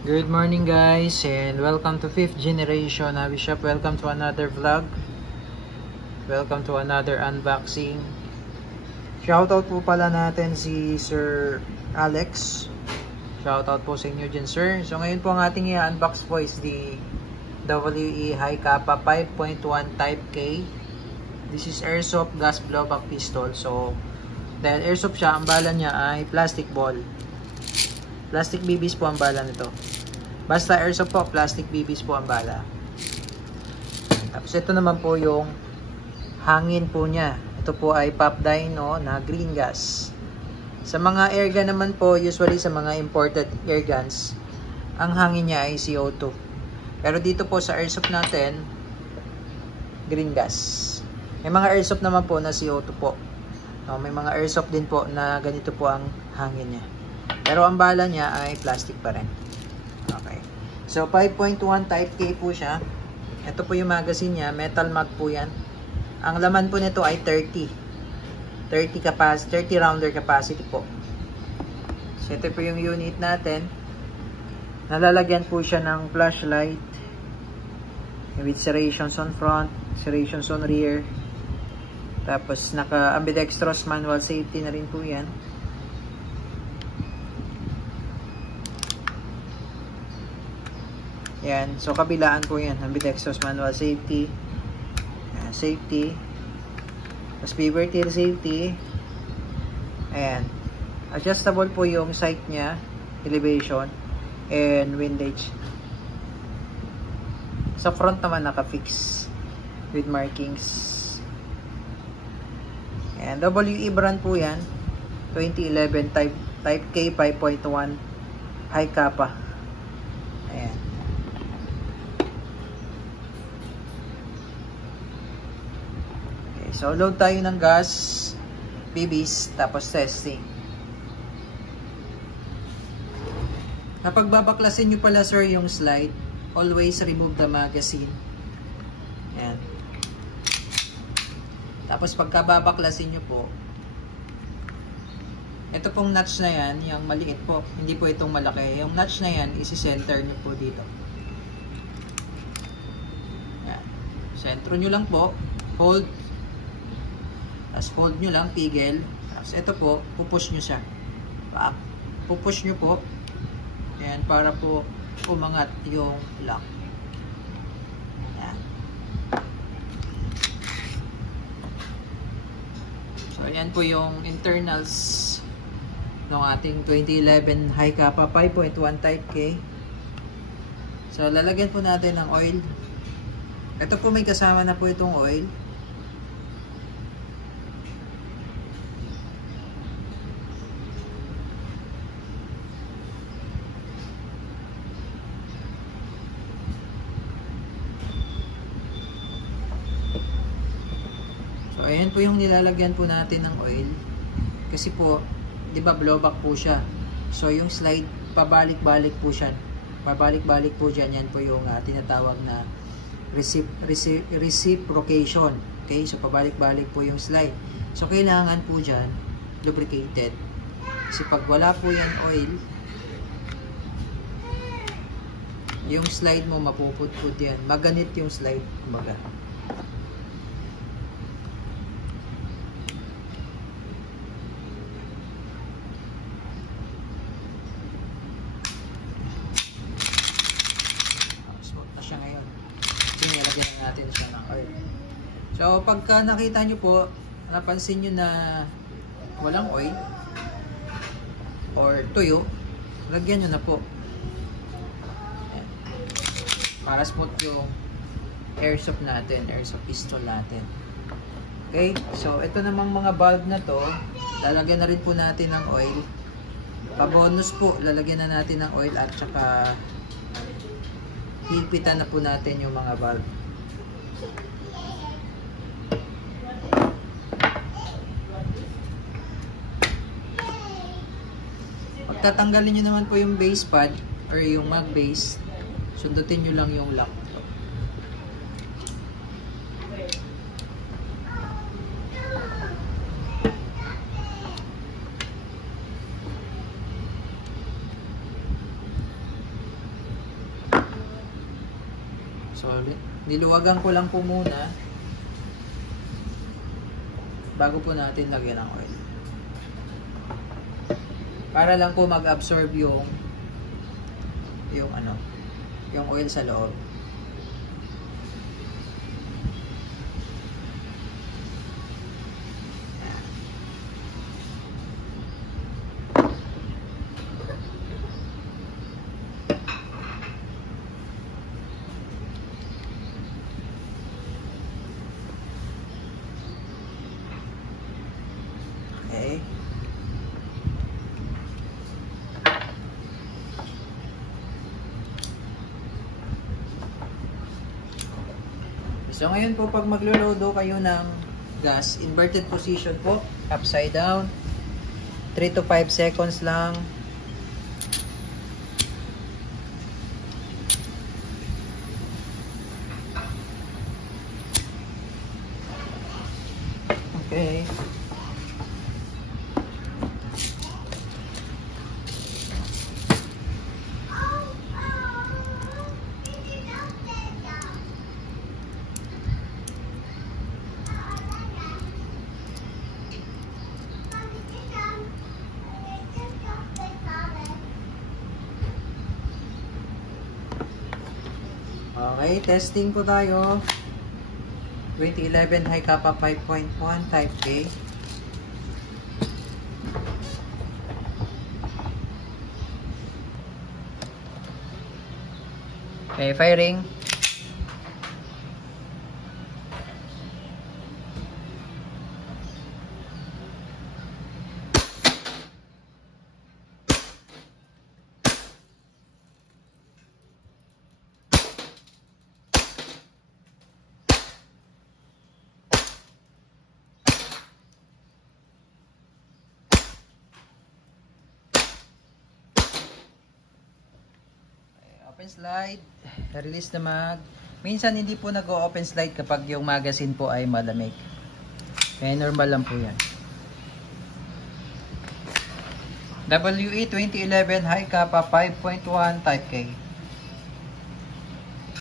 Good morning guys and welcome to 5th generation Hobby Shop. Welcome to another vlog. Welcome to another unboxing. Shoutout po pala natin si Sir Alex. Shoutout po sa inyo dyan sir. So ngayon po ang ating i-unbox po is the WE High Kappa 5.1 Type K. This is airsoft gas blowback pistol. So dahil airsoft siya, ang bala niya ay plastic ball. Plastic BBs po ang bala nito. Basta airsoft po, plastic BBs po ang bala. Tapos ito naman po yung hangin po niya. Ito po ay Pop Dino na green gas. Sa mga airgun naman po, usually sa mga imported airguns, ang hangin niya ay CO2. Pero dito po sa airsoft natin, green gas. May mga airsoft naman po na CO2 po. No, may mga airsoft din po na ganito po ang hangin niya. Pero ang bala niya ay plastic pa rin. Okay. So 5.1 Type K po siya. Ito po yung magazine niya. Metal mag po yan. Ang laman po nito ay 30 rounder capacity po. So ito po yung unit natin. Nalalagyan po siya ng flashlight with serrations on front, serrations on rear. Tapos naka ambidextrous manual safety na rin po yan. Yan, so kabilaan po yan, ambidextrous manual safety. Ayan, safety. Tapos paper tail safety. Ayan. Adjustable po yung sight niya, elevation, and windage. Sa front naman naka-fix with markings. Ayan, WE brand po yan. 2011 Type K 5.1 High Kappa. Ayan. So, load tayo ng gas, BBs, tapos testing. Kapag babaklasin nyo pala sir yung slide, always remove the magazine. Ayan. Tapos pagka babaklasin nyo po, ito pong notch na yan, yung maliit po, hindi po itong malaki. Yung notch na yan, isi-center nyo po dito. Ayan. Sentro nyo lang po, hold. Tapos fold nyo lang, pigil. Tapos ito po, pupush nyo siya. Pupush nyo po. Ayan, para po umangat yung lock. Ayan. So, ayan po yung internals ng ating 2011 High Kappa 5.1 Type K. So, lalagyan po natin ng oil. Ito po may kasama na po itong oil. So, ayan po yung nilalagyan po natin ng oil. Kasi po, di ba blowback po siya. So, yung slide, pabalik-balik po siya. Pabalik-balik po dyan. Yan po yung tinatawag na reciprocation. Okay? So, pabalik-balik po yung slide. So, kailangan po dyan, lubricated. Kasi pag wala po yan oil, yung slide mo mapupudpud yan. Maganit yung slide. Kumbaga. Nilagyan natin siya ng oil. So, pagka nakita nyo po, napansin nyo na walang oil or tuyo, lagyan nyo na po. Ayan. Para smooth yung airsoft natin, airsoft pistol natin. Okay, so ito namang mga valve na to, lalagyan na rin po natin ng oil. Pa-bonus po, lalagyan na natin ng oil at saka higpitan na po natin yung mga valve. Pagtatanggalin nyo naman po yung base pad or yung mag base, sundutin nyo lang yung lock. So, niluwagan ko lang po muna bago po natin lagyan ng oil. Para lang po mag-absorb yung oil sa loob. Okay. So ngayon po pag maglo-loado kayo ng gas, inverted position po, upside down, 3 to 5 seconds lang. Okay. Okay, testing po tayo. 2011 high kappa 5.1 type K. Okay, firing. Open slide, release na mag. Minsan hindi po nag-open slide kapag yung magazine po ay malamig. Kaya normal lang po yan. WE 2011 high kappa 5.1 type K.